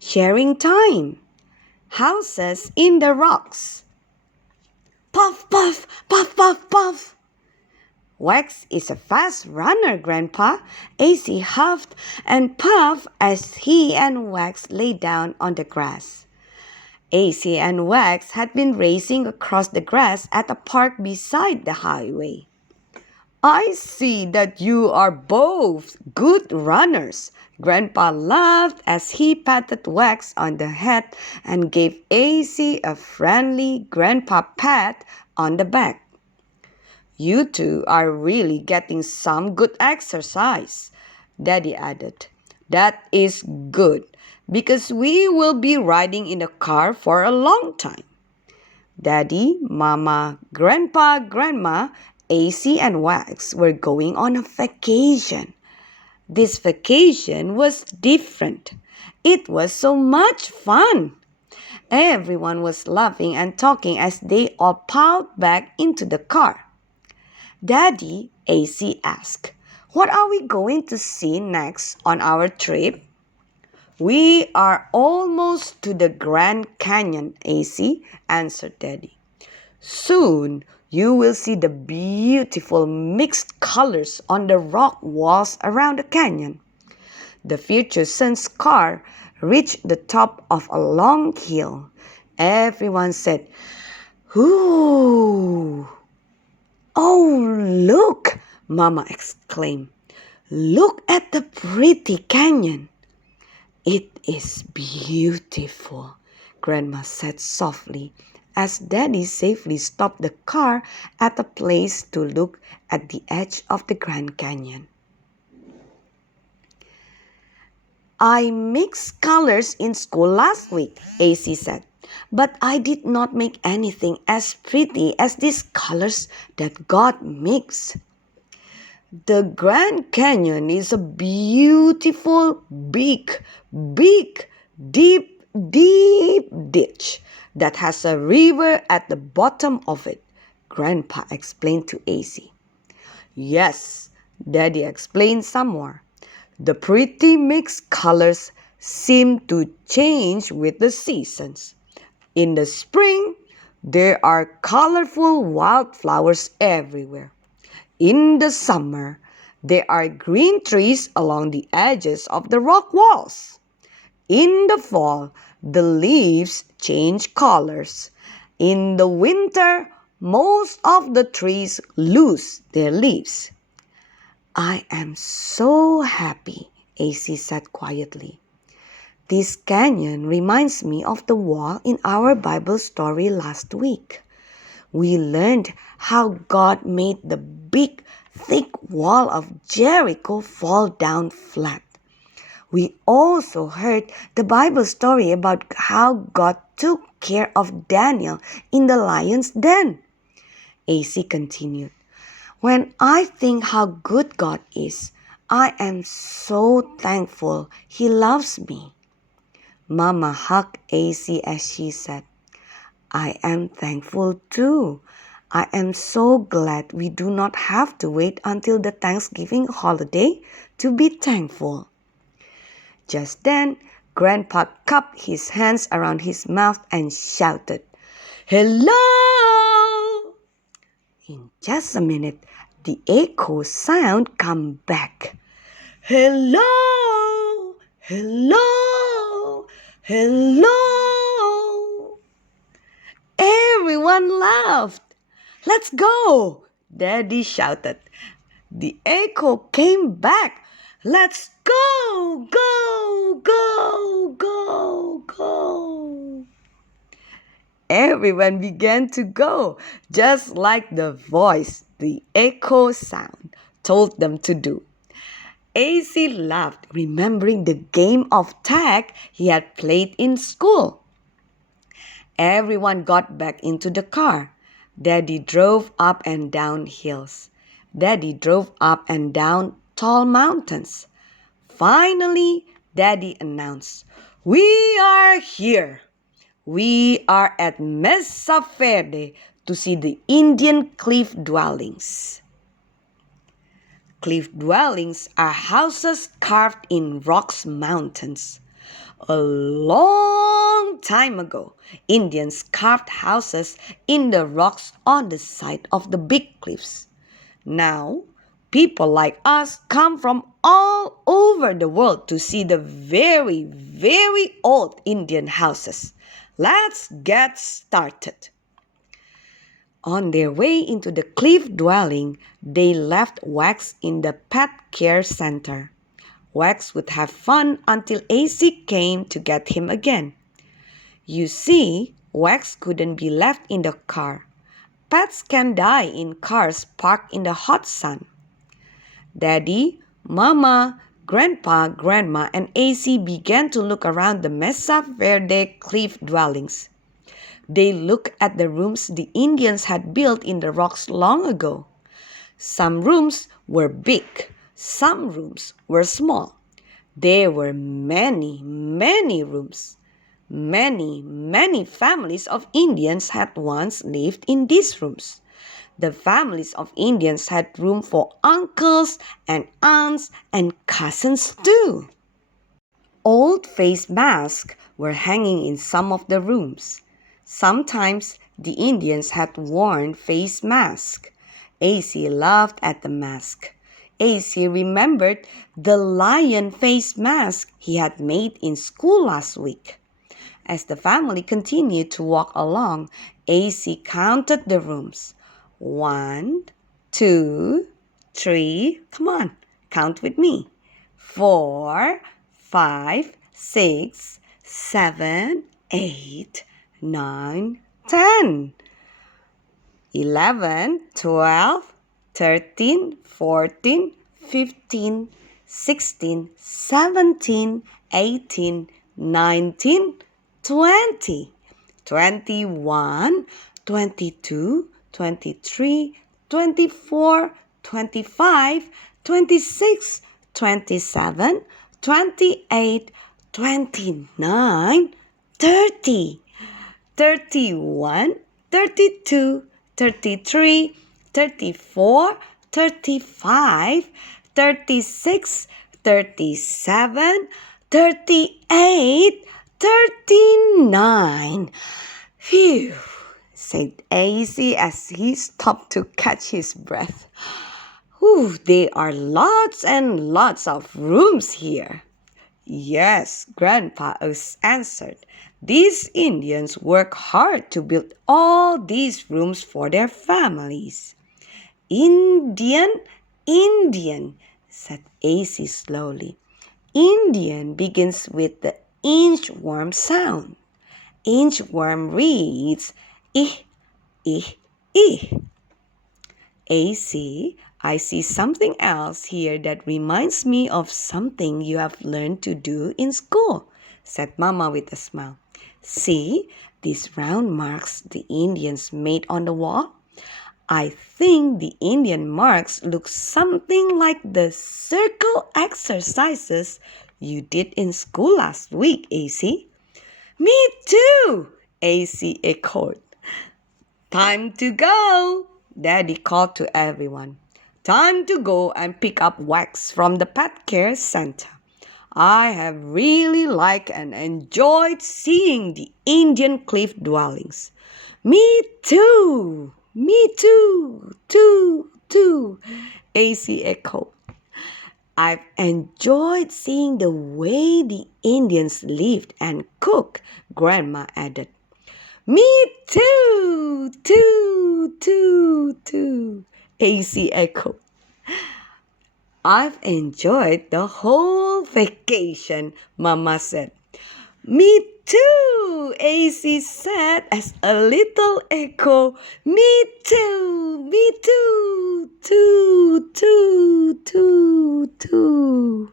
Sharing time. Houses in the rocks. Puff, puff, puff, puff, puff. Wax is a fast runner, Grandpa. AC huffed and puffed as he and Wax lay down on the grass. AC and Wax had been racing across the grass at a park beside the highway. I see that you are both good runners. Grandpa laughed as he patted Wax on the head and gave AC a friendly grandpa pat on the back. You two are really getting some good exercise, Daddy added. That is good, because we will be riding in a car for a long time. Daddy, Mama, Grandpa, Grandma, AC and Wax were going on a vacation. This vacation was different. It was so much fun. Everyone was laughing and talking as they all piled back into the car. Daddy, AC asked, what are we going to see next on our trip? We are almost to the Grand Canyon, AC, answered Daddy. Soon you will see the beautiful mixed colors on the rock walls around the canyon. The future son's car reached the top of a long hill. Everyone said, "Ooh!" "Oh, look!" Mama exclaimed. "Look at the pretty canyon." "It is beautiful," Grandma said softly as Daddy safely stopped the car at a place to look at the edge of the Grand Canyon. I mixed colors in school last week, AC said, but I did not make anything as pretty as these colors that God mixed. The Grand Canyon is a beautiful, big, deep ditch that has a river at the bottom of it, Grandpa explained to AC. Yes, Daddy explained some more. The pretty mixed colors seem to change with the seasons. In the spring, there are colorful wildflowers everywhere. In the summer, there are green trees along the edges of the rock walls. In the fall, the leaves change colors. In the winter, most of the trees lose their leaves. I am so happy, AC said quietly. This canyon reminds me of the wall in our Bible story last week. We learned how God made the big, thick wall of Jericho fall down flat. We also heard the Bible story about how God took care of Daniel in the lion's den. AC continued. When I think how good God is, I am so thankful He loves me. Mama hugged AC as she said, I am thankful too. I am so glad we do not have to wait until the Thanksgiving holiday to be thankful. Just then, Grandpa cupped his hands around his mouth and shouted, Hello! In just a minute, the echo sound came back. Hello! Hello! Hello! Everyone laughed. Let's go! Daddy shouted. The echo came back. Let's go! Go! Go! Go! Go! Everyone began to go, just like the voice, the echo sound, told them to do. AC laughed, remembering the game of tag he had played in school. Everyone got back into the car. Daddy drove up and down hills. Daddy drove up and down tall mountains. Finally, Daddy announced, We are here. We are at Mesa Verde to see the Indian cliff dwellings. Cliff dwellings are houses carved in rocks mountains. A long time ago, Indians carved houses in the rocks on the side of the big cliffs. Now, people like us come from all over the world to see the very, very old Indian houses. Let's get started. On their way into the cliff dwelling, they left Wax in the pet care center. Wax would have fun until AC came to get him again. You see, Wax couldn't be left in the car. Pets can die in cars parked in the hot sun. Daddy, Mama, Grandpa, Grandma, and AC began to look around the Mesa Verde cliff dwellings. They looked at the rooms the Indians had built in the rocks long ago. Some rooms were big, some rooms were small. There were many, many rooms. Many, many families of Indians had once lived in these rooms. The families of Indians had room for uncles and aunts and cousins too. Old face masks were hanging in some of the rooms. Sometimes the Indians had worn face masks. AC laughed at the mask. AC remembered the lion face mask he had made in school last week. As the family continued to walk along, AC counted the rooms. 1, 2, 3, come on, count with me. 4, 5, 6, 7, 8, 9, 10, 11, 12, 13, 14, 15, 16, 17, 18, 19, 20, 21, 22, 23, 24, 25, 26, 27, 28, 29, 30, 31, 32, 33, 34, 35, 36, 37, 38, 39. Phew, said AC as he stopped to catch his breath. Whew, there are lots and lots of rooms here. Yes, Grandpa answered. These Indians work hard to build all these rooms for their families. Indian, Indian, said AC slowly. Indian begins with the inchworm sound. Inchworm reads ih, ih, ih. AC, I see something else here that reminds me of something you have learned to do in school, said Mama with a smile. See these round marks the Indians made on the wall? I think the Indian marks look something like the circle exercises you did in school last week, AC. Me too, AC echoed. Time to go, Daddy called to everyone. Time to go and pick up Wax from the pet care center. I have really liked and enjoyed seeing the Indian cliff dwellings. Me too, too, AC echoed. I've enjoyed seeing the way the Indians lived and cooked, Grandma added. Me too, AC echoed. I've enjoyed the whole vacation, Mama said. Me too, AC said as a little echo. Me too, too.